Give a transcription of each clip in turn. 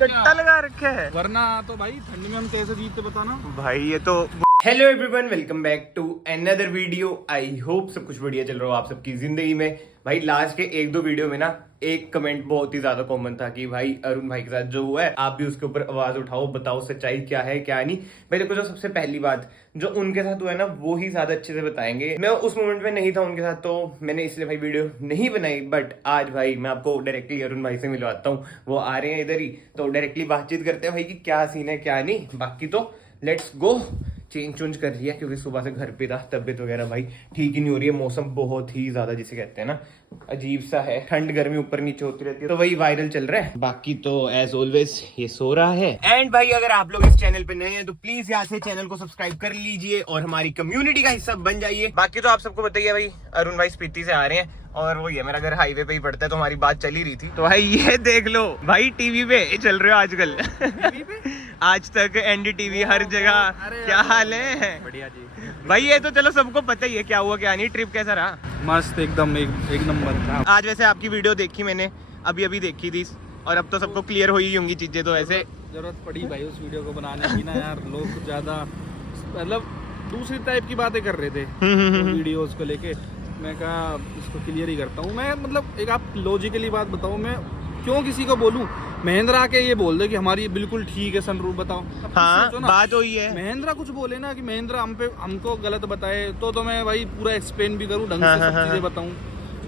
कट्टा लगा रखे है, वरना तो भाई ठंडी में हम कैसे जीतते बताना भाई ये तो। Hello everyone, welcome back to another video. I hope सब कुछ बढ़िया चल रहा हो आप सबकी जिंदगी में। भाई लास्ट के एक दो वीडियो में ना एक कमेंट बहुत ही ज्यादा कॉमन था कि भाई अरुण भाई के साथ जो हुआ है आप भी उसके ऊपर आवाज उठाओ, बताओ सच्चाई क्या है क्या नहीं। भाई देखो, जो सबसे पहली बात जो उनके साथ हुआ है ना वो ही ज्यादा अच्छे से बताएंगे। मैं उस मोमेंट में नहीं था उनके साथ तो मैंने इसलिए भाई वीडियो नहीं बनाई, बट आज भाई मैं आपको डायरेक्टली अरुण भाई से मिलवाता हूँ। वो आ रहे हैं इधर ही तो डायरेक्टली बातचीत करते हैं भाई कि क्या सीन है क्या नहीं। बाकी तो लेट्स गो। चेंज कर लिया क्योंकि सुबह से घर पे था, तबियत वगैरह भाई ठीक ही नहीं हो रही है। मौसम बहुत ही ज्यादा जिसे कहते हैं ना अजीब सा है, ठंड गर्मी ऊपर नीचे होती रहती है तो वही वायरल चल रहा है। बाकी तो एज ऑलवेज ये सो रहा है। एंड भाई अगर आप लोग इस चैनल पे नए हैं तो प्लीज यहाँ से चैनल को सब्सक्राइब कर लीजिए और हमारी कम्युनिटी का हिस्सा बन जाइए। बाकी तो आप सबको बताइए भाई अरुण भाई स्पीति से आ रहे हैं और वो ये मेरा घर हाईवे पे ही पड़ता है तो हमारी बात चली रही थी। तो भाई ये देख लो भाई टीवी पे चल रहे हो आजकल आज तक एनडीटीवी हर जगह। क्या हाल है? बढ़िया जी भाई ये तो चलो सबको पता ही है क्या हुआ क्या नहीं। ट्रिप कैसा रहा? मस्त एकदम एक नंबर। आज वैसे आपकी वीडियो देखी मैंने, अभी देखी थी और अब तो सबको क्लियर हो ही होंगी चीजें। तो ऐसे जरूरत पड़ी भाई उस वीडियो को बनाने की ना यार। लोग कुछ ज्यादा मतलब दूसरी टाइप की बातें कर रहे थे वीडियोस को लेके। मैं कहा इसको क्लियर ही करता हूँ मैं। मतलब एक आप लॉजिकली बात बताओ, मैं क्यों किसी को बोलूं? महिंद्रा के ये बोल दे कि हमारी बिल्कुल ठीक है सनरूफ, बताओ। हाँ बात वही है। महिंद्रा कुछ बोले ना कि महिंद्रा हमको गलत बताए तो मैं भाई पूरा एक्सप्लेन भी करूँ, ढंग से सब चीजें बताऊँ।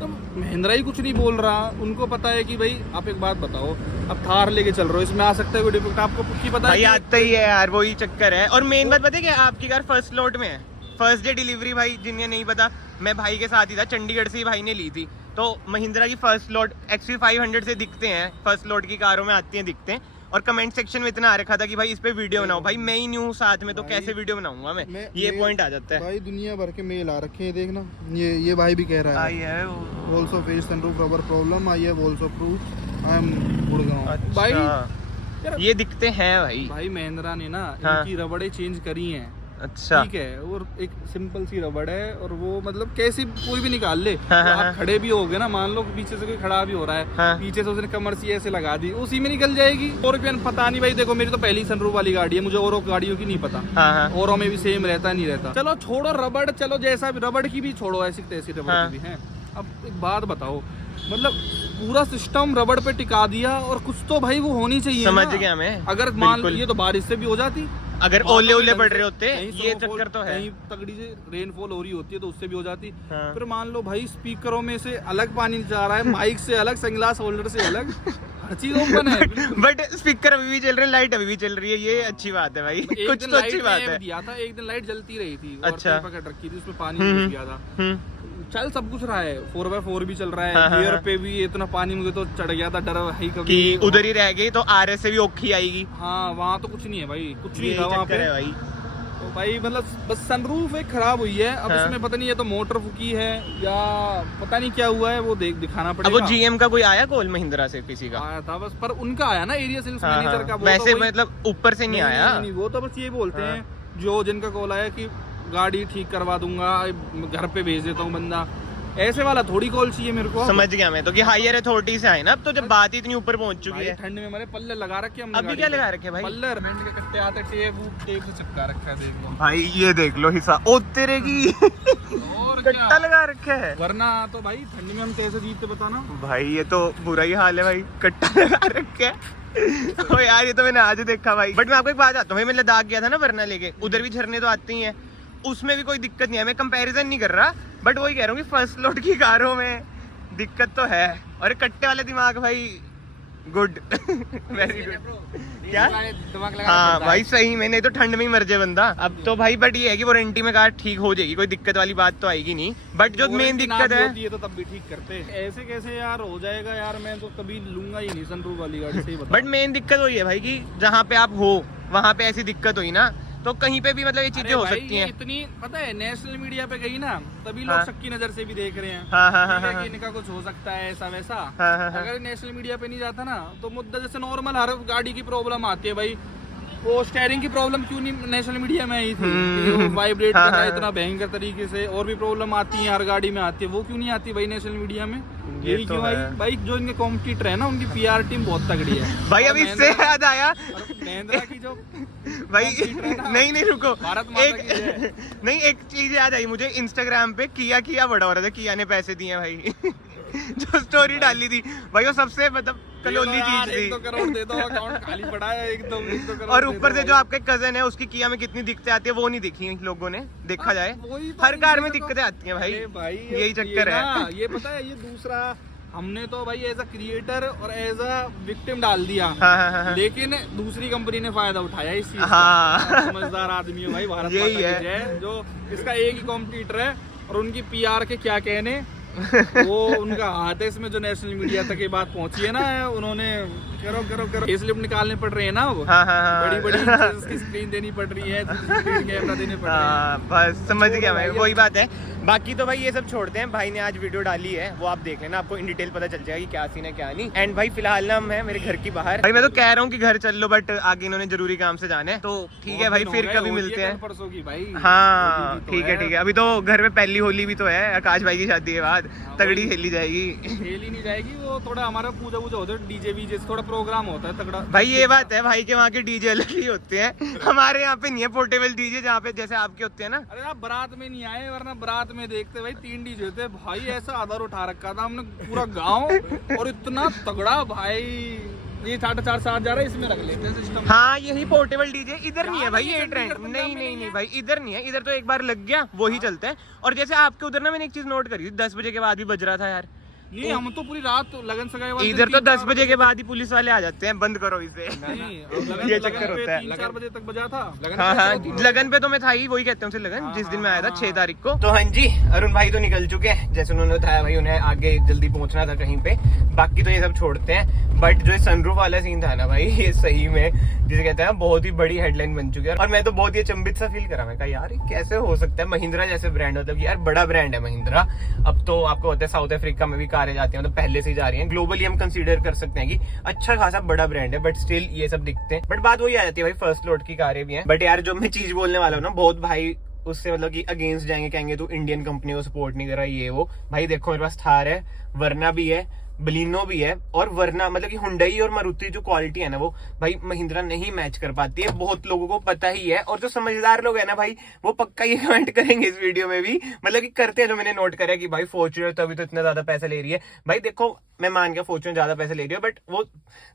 तो महिंद्रा ही कुछ नहीं बोल रहा, उनको पता है कि भाई आप एक बात बताओ, अब थार लेके चल रहे हो, इसमें आ सकता है कोई डिफेक्ट? आपको की पता है? आता ही है यार, वही चक्कर है। और मेन बात पता है क्या, आपकी कार फर्स्ट लॉट में है, फर्स्ट डे डिलीवरी। भाई जिन्हें नहीं पता, मैं भाई के साथ ही था, चंडीगढ़ से ही भाई ने ली थी। तो महिंद्रा की फर्स्ट लॉट XV 500 से दिखते हैं, फर्स्ट लॉट की कारों में आती हैं दिखते हैं। और कमेंट सेक्शन में इतना आ रखा था कि भाई इस पे वीडियो बनाओ। भाई मैं ही नहीं हूँ साथ में तो कैसे वीडियो बनाऊंगा मैं? ये पॉइंट आ जाता है भाई। दुनिया भर के मेल आ रखे हैं, देखना ये भाई भी कह रहा है also face sunroof rubber problem, I have also prove I am Gurgaon. भाई ये दिखते हैं भाई महिंद्रा ने ना इनकी रबड़े चेंज करी हैं। अच्छा ठीक है, और एक सिंपल सी रबड़ है और वो मतलब कैसी कोई भी निकाल ले। तो आप खड़े भी हो गए ना, मान लो पीछे से कोई खड़ा भी हो रहा है, पीछे से उसने कमर सी ऐसे लगा दी, उसी में निकल जाएगी। और पता नहीं भाई, देखो मेरी तो पहली सनरूफ वाली गाड़ी है, मुझे और गाड़ियों की नहीं पता, औरों में भी सेम रहता नहीं रहता। चलो छोड़ो रबड़, चलो जैसा भी रबड़ की भी छोड़ो, ऐसी तैसी रबड़ की भी है। अब एक बात बताओ, मतलब पूरा सिस्टम रबड़ पे टिका दिया और कुछ तो भाई वो होनी चाहिए। समझ गया मैं। अगर मान लो ये तो बारिश से भी हो जाती, अगर ओले पड़ रहे होते, ये चक्कर तो है। कहीं तगड़ी से रेनफॉल हो रही होती है तो उससे भी हो जाती। फिर मान लो भाई स्पीकरों में से अलग पानी जा रहा है, माइक से अलग, सनग्लास होल्डर से अलग, हर चीज ओपन है। बट स्पीकर अभी भी चल रहे हैं, लाइट अभी भी चल रही है, ये अच्छी बात है भाई। कुछ तो अच्छी बात है। दिया था एक दिन लाइट जलती रही थी, अच्छा पकड़ रखी थी, उसमें पानी घुस गया था। चल सब कुछ रहा है, 4x4 भी चल रहा है, गियर पे भी इतना पानी मुझे तो चढ़ गया था, डर है कभी कि उधर ही रह गई तो RS से भी औखी आएगी। हाँ वहाँ तो कुछ नहीं है भाई, कुछ नहीं था वहाँ पे भाई। तो भाई मतलब बस सनरूफ एक खराब हुई है। अब इसमें पता नहीं है तो मोटर फूकी है या पता नहीं क्या हुआ है, वो दिखाना पड़ेगा। अब वो GM का कोई आया कॉल महिंद्रा से किसी का? आया था बस, पर उनका आया ना एरिया सेल्स मैनेजर का। वैसे मतलब ऊपर से नहीं आया। नहीं, वो तो बस ये बोलते हैं जो जिनका कॉल आया कि गाड़ी ठीक करवा दूंगा, घर पे भेज देता हूँ बंदा, ऐसे वाला थोड़ी कॉल चाहिए मेरे को। समझ गया मैं तो कि हायर अथॉरिटी से आए ना। अब तो जब बात इतनी ऊपर पहुंच चुकी है। ठंड में हमारे पल्ले लगा रखे हैं। अभी क्या लगा रखे भाई? पल्ले रमेंट के कट्टे आते, टेप से चिपका रखा है, देख लो भाई। ये देख लो हिस्सा ओ तेरे की और कट्टा लगा रखे है। वरना तो भाई ठंडी में हम कैसे जीतते बताना भाई। ये तो बुरा ही हाल है भाई, कट्टा लगा रखे है। ओ यार ये तो मैंने आज देखा भाई। बट मैं आपको एक बात आता हूँ, मैं लद्दाख गया था ना वरना लेके, उधर भी झरने तो आते ही हैं, उसमें भी कोई दिक्कत नहीं है। मैं कंपैरिजन नहीं कर रहा, बट वही कह रहा हूँ कि फर्स्ट लॉट की कारों में दिक्कत तो है। और कट्टे वाले दिमाग भाई गुड, वेरी गुड। क्या हाँ भाई सही में, नहीं तो ठंड में ही मर जाए बंदा। अब तो भाई बट ये है कि वारंटी में कार ठीक हो जाएगी, कोई दिक्कत वाली बात तो आएगी नहीं। बट जो मेन दिक्कत है तो तब भी ठीक करते, ऐसे कैसे यार हो जाएगा यार। मैं तो कभी लूंगा ही नहीं सनरूफ वाली गाड़ी, सही बता। बट मेन दिक्कत वही है भाई कि जहाँ पे आप हो वहाँ पे ऐसी दिक्कत हुई ना तो कहीं पे भी मतलब ये चीजें हो सकती हैं। इतनी पता है नेशनल मीडिया पे गई ना, तभी लोग शक की नजर से भी देख रहे हैं। इनका कुछ हो सकता है ऐसा वैसा। अगर नेशनल मीडिया पे नहीं जाता ना तो मुद्दा जैसे नॉर्मल हर गाड़ी की प्रॉब्लम आती है भाई, वो स्टेयरिंग की प्रॉब्लम क्यों नहीं नेशनल मीडिया में आई थी कि वो वाइब्रेट कर रहा है इतना भयंकर तरीके से, और भी प्रॉब्लम आती है हर गाड़ी में आती है, वो क्यों नहीं आती भाई नेशनल मीडिया में? यही तो क्यों भाई? भाई जो इनके कॉम्पिटिटर है ना उनकी पीआर टीम बहुत तगड़ी है भाई। अभी इससे याद आया महिंद्रा की जो भाई नहीं रुको, भारत माता एक की जय। नहीं एक चीज याद आई मुझे, इंस्टाग्राम पे किया बड़ा हो रहा था, किया ने पैसे दिए भाई जो स्टोरी डाली थी भाई, वो सबसे मतलब कलोली चीज थी। 1-2 करोड़ दे दो, अकाउंट खाली पड़ा है एकदम, 1-2 करोड़ और दे ऊपर दो से जो आपके कजन है उसकी किया में कितनी दिक्कतें आती है वो नहीं दिखी लोगों ने, देखा जाए वही हर तो कार में इनसे तो- दिक्कतें आती हैं अरे भाई, ये यही चक्कर है। ना, ये पता है, ये दूसरा हमने तो भाई एज अ क्रिएटर और एज अ विक्टिम डाल दिया। हाँ। लेकिन दूसरी कंपनी ने फायदा उठाया इस चीज हाँ। का। समझदार आदमी है भाई, भारत यही माता है। की जय। जो इसका एक ही कॉम्पिटिटर है और उनकी पीआर के क्या कहने, वो उनका हाथ है इसमें। जो नेशनल मीडिया तक ये बात पहुंची है ना, उन्होंने करो स्लिप निकालने पड़ रहे हैं ना अब। हाँ। बड़ी की स्क्रीन देनी पड़ रही है, कैमरा देने पड़ रहे हैं। बस समझ गया मैं, वही बात है। बाकी तो भाई ये सब छोड़ते हैं, भाई ने आज वीडियो डाली है वो आप देख लेना, आपको इन डिटेल पता चल जाएगा कि क्या सीन है क्या नहीं। एंड भाई फिलहाल ना हम है मेरे घर की बाहर, भाई मैं तो कह रहा हूँ कि घर चल लो, बट आगे इन्होंने जरूरी काम से जाना है, तो ठीक है भाई फिर कभी मिलते हैं। परसों की भाई। हाँ होली भी तो ठीक है। अभी तो घर में पहली होली भी तो है, आकाश भाई की शादी के बाद तगड़ी खेली जाएगी। खेली नहीं जाएगी, वो थोड़ा हमारा पूजा होता है, डीजे वीजे से थोड़ा प्रोग्राम होता है तगड़ा। भाई ये बात है, भाई के वहाँ के डीजे अलग ही होते हैं, हमारे यहाँ पे नहीं है पोर्टेबल डीजे जहाँ पे जैसे आपके होते हैं ना। अरे आप बारात में नहीं आए, वरना बारात में देखते भाई 3 डीजे होते भाई, ऐसा आधार उठा रखा था हमने पूरा गांव, और इतना तगड़ा भाई। ये 4.5 साल जा रहा है, इसमें रख लेते हैं सिस्टम। हाँ यही पोर्टेबल डीजे, इधर नहीं है भाई ये ट्रेंड, नहीं भाई इधर नहीं है, इधर तो एक बार लग गया वही चलता है। और जैसे आपके उधर ना मैंने एक चीज नोट करी थी, 10 बजे के बाद भी बज रहा था यार। नहीं हम तो पूरी रात लगन सगाई वाले इधर दिन तो 3-4 10 बजे के बाद ही पुलिस वाले आ जाते हैं, बंद करो इसे। नहीं, ये चक्कर होता है। 3-4 बजे तक बजा था। हाँ लगन पे तो मैं था ही, वही कहते हैं उसे लगन, जिस दिन मैं आया था 6 तारीख को। तो हाँ जी, अरुण भाई तो निकल चुके हैं, जैसे उन्होंने बताया भाई उन्हें आगे जल्दी पहुंचना था कहीं पे। बाकी तो ये सब छोड़ते हैं, बट जो सनरूफ वाला सीन था ना भाई, ये सही में जिसे कहते हैं बहुत ही बड़ी हेडलाइन बन चुकी है। और मैं तो बहुत ही अचंभित सा फील करा, मैं कहा यार ये कैसे हो सकता है, महिंद्रा जैसे ब्रांड, मतलब यार बड़ा ब्रांड है महिंद्रा। अब तो आपको होता है साउथ अफ्रीका में भी कारें जाती हैं, मतलब पहले से ही जा रही हैं, ग्लोबली हम कंसीडर कर सकते हैं कि अच्छा खासा बड़ा ब्रांड है, बट स्टिल ये सब दिखते हैं। बट बात वही आ जाती है भाई, फर्स्ट लोड की कारें भी हैं। बट यार जो मैं चीज बोलने वाला हूँ ना, बहुत भाई उससे मतलब कि अगेंस्ट जाएंगे, कहेंगे तू इंडियन कंपनी को सपोर्ट नहीं कर रहा, ये वो। भाई देखो मेरे पास थार है, वरना भी है, बलिनो भी है, और वरना मतलब कि हुंडई और मारुति जो क्वालिटी है ना वो भाई महिंद्रा नहीं मैच कर पाती है, बहुत लोगों को पता ही है। और जो समझदार लोग है ना भाई, वो पक्का ये कमेंट करेंगे इस वीडियो में भी, मतलब कि करते हैं। जो मैंने नोट करा कि भाई फॉर्च्यूनर तभी तो इतना ज्यादा पैसा ले रही है। भाई देखो मैं मान गया फॉर्च्यूनर ज्यादा पैसा ले रही है, बट वो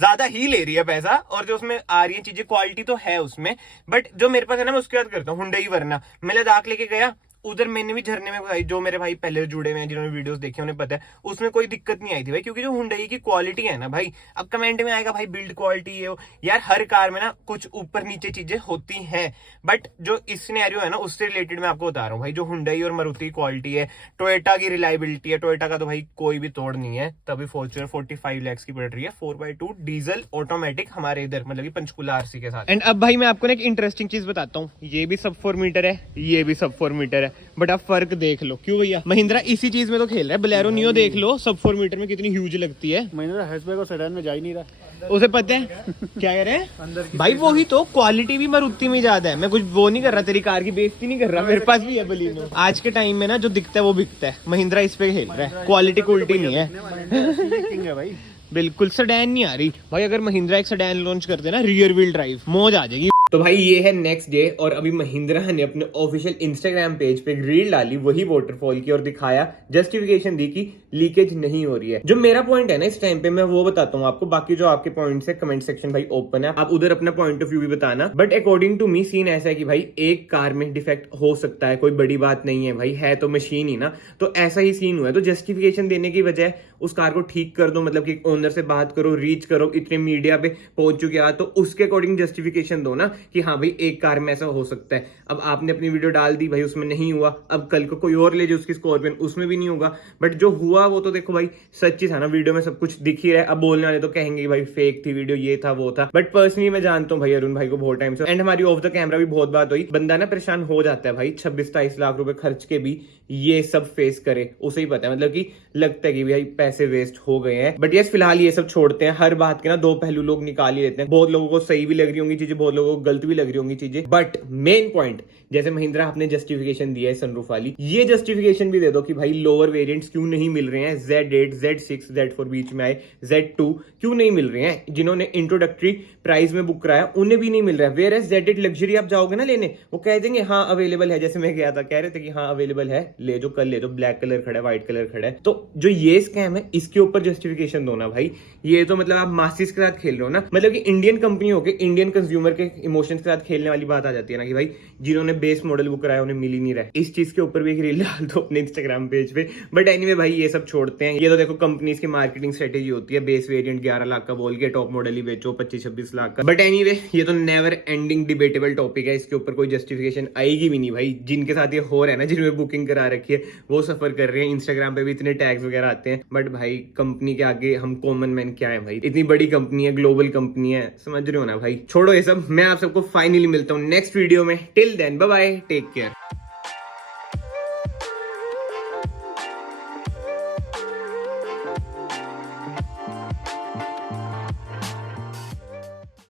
ज्यादा ही ले रही है पैसा, और जो उसमें आ रही है चीजें क्वालिटी तो है उसमें। बट जो मेरे पास है ना मैं उसकी बात करता हूँ, हुंडई। वरना मैं लद्दाख लेके गया, उधर मैंने भी झरने में भाई, जो मेरे भाई पहले जुड़े हुए हैं जिन्होंने वीडियोस देखे उन्हें पता है, उसमें कोई दिक्कत नहीं आई थी भाई, क्योंकि जो हुंडई की क्वालिटी है ना भाई, अब कमेंट में आएगा भाई बिल्ड क्वालिटी है यार, हर कार में ना कुछ ऊपर नीचे चीजें होती हैं। बट जो इस सिनेरियो है ना उससे रिलेटेड मैं आपको बता रहा हूँ भाई, जो हुंडई और मारुति की क्वालिटी है, टोयोटा की रिलायबिलिटी है, टोयोटा का तो भाई कोई भी तोड़ नहीं है। तभी फॉर्च्यूनर 45 लाख की पड़ रही है, 4x2 डीजल ऑटोमेटिक हमारे इधर, मतलब कि पंचकुला आरसी के साथ। एंड अब भाई मैं आपको ना एक इंटरेस्टिंग चीज बताता हूँ, ये भी सब 4 मीटर है, ये भी सब 4 मीटर है, बट अब फर्क देख लो। क्यों भैया, महिंद्रा इसी चीज में तो खेल रहा है। बोलेरो नियो देख लो, सब 4 मीटर में कितनी ह्यूज लगती है। महिंद्रा हैचबैक और सेडान में जा ही नहीं रहा, उसे पता है क्या कह रहे हैं भाई, वही तो क्वालिटी भी मारुति में ज्यादा है। मैं कुछ वो नहीं कर रहा, तेरी कार की बेइज्जती नहीं कर रहा, मेरे पास भी है बलिनो। आज के टाइम में ना जो दिखता है वो बिकता है, महिंद्रा इस पे खेल रहा है, क्वालिटी क्वालिटी नहीं है भाई। बिल्कुल सेडान नहीं आ रही भाई, अगर महिंद्रा एक सेडान लॉन्च करते ना रियर व्हील ड्राइव, मौज आ जाएगी। तो भाई ये है नेक्स्ट डे, और अभी महिंद्रा ने अपने ऑफिशियल इंस्टाग्राम पेज पे एक रील डाली वही वाटरफॉल की, और दिखाया जस्टिफिकेशन दी कि लीकेज नहीं हो रही है। जो मेरा पॉइंट है ना इस टाइम पे, मैं वो बताता हूँ आपको। बाकी जो आपके पॉइंट्स है, कमेंट सेक्शन भाई ओपन है, आप उधर अपना पॉइंट ऑफ व्यू भी बताना। But according to me scene ऐसा है कि भाई एक कार में डिफेक्ट हो सकता है, कोई बड़ी बात नहीं है भाई, है तो मशीन ही ना, तो ऐसा ही सीन हुआ है। तो जस्टिफिकेशन देने की बजाय उस कार को ठीक कर दो, मतलब कि ओनर से बात करो, रीच करो, इतने मीडिया पे पहुंच चुके हैं तो उसके अकॉर्डिंग जस्टिफिकेशन दो ना, कि हाँ भाई एक कार में ऐसा हो सकता है। अब आपने अपनी वीडियो डाल दी भाई, उसमें नहीं हुआ, अब कल को कोई और ले जाए उसकी स्कॉर्पियन, उसमें भी नहीं होगा। बट जो हुआ हुआ वो तो देखो भाई सच ही था ना, वीडियो में सब कुछ दिख ही रहा है। अब बोलने वाले तो कहेंगे भाई फेक थी वीडियो, ये था वो था, बट पर्सनली मैं जानता हूँ भाई अरुण भाई को बहुत टाइम से, एंड हमारी ऑफ द कैमरा भी बहुत बात हुई। बंदा ना परेशान हो जाता है भाई, 26-23 लाख रुपए खर्च के भी ये सब फेस करे, उसे ही पता है, मतलब कि लगता है कि भाई पैसे वेस्ट हो गए हैं। बट यस, फिलहाल ये सब छोड़ते हैं, हर बात के ना दो पहलू लोग निकाल ही लेते हैं। बहुत लोगों को सही भी लग रही होंगी चीजें, बहुत लोगों को गलत भी लग रही होंगी चीजें, बट मेन पॉइंट, जैसे महिंद्रा आपने जस्टिफिकेशन दिया है सनरूफ वाली, ये जस्टिफिकेशन भी दे दो कि भाई लोअर वेरिएंट्स क्यों नहीं मिल रहे हैं, Z8, Z6, Z4 बीच में आए, Z2 क्यों नहीं मिल रहे हैं। जिन्होंने इंट्रोडक्टरी प्राइस में बुक कराया उन्हें भी नहीं मिल रहा है। वेयर एज Z8 लग्जरी आप जाओगे ना लेने, वो कह देंगे हाँ अवेलेबल है, जैसे मैं गया था कह रहे थे कि हाँ अवेलेबल है, ले जो, कल ले जो, ब्लैक कलर खड़ा है, व्हाइट कलर खड़ा है। तो जो ये स्कैम है इसके ऊपर जस्टिफिकेशन दो ना भाई, ये तो मतलब आप मासिस के साथ खेल रहे हो ना, मतलब कि इंडियन कंपनी होके इंडियन कंज्यूमर के इमोशंस के साथ खेलने वाली बात आ जाती है ना कि भाई जिन्होंने बेस मॉडल बुक कराया उन्हें मिल ही नहीं रहा है। इस चीज के ऊपर भी एक रील डाल दो अपने इंस्टाग्राम पेज पे। बट एनीवे भाई ये सब छोड़ते हैं, ये तो देखो कंपनीज की मार्केटिंग स्ट्रेटेजी होती है, बेस वेरिएंट 11 लाख का बोल के टॉप मॉडल ही बेचो 25-26 लाख का। बट एनीवे ये तो नेवर एंडिंग डिबेटेबल टॉपिक है, इसके ऊपर कोई जस्टिफिकेशन आएगी भी नहीं भाई। जिनके साथ ये हो रहा है ना, जिन्होंने बुकिंग करा रखी है वो सफर कर रहे हैं, इंस्टाग्राम पे भी इतने टैग्स वगैरह आते हैं, बट भाई कंपनी के आगे हम कॉमन मैन क्या है भाई। इतनी बड़ी कंपनी है, ग्लोबल कंपनी है, समझ रहे हो ना भाई। छोड़ो ये सब, मैं आप सबको फाइनली मिलता हूँ नेक्स्ट वीडियो में। Till then bye bye, take care.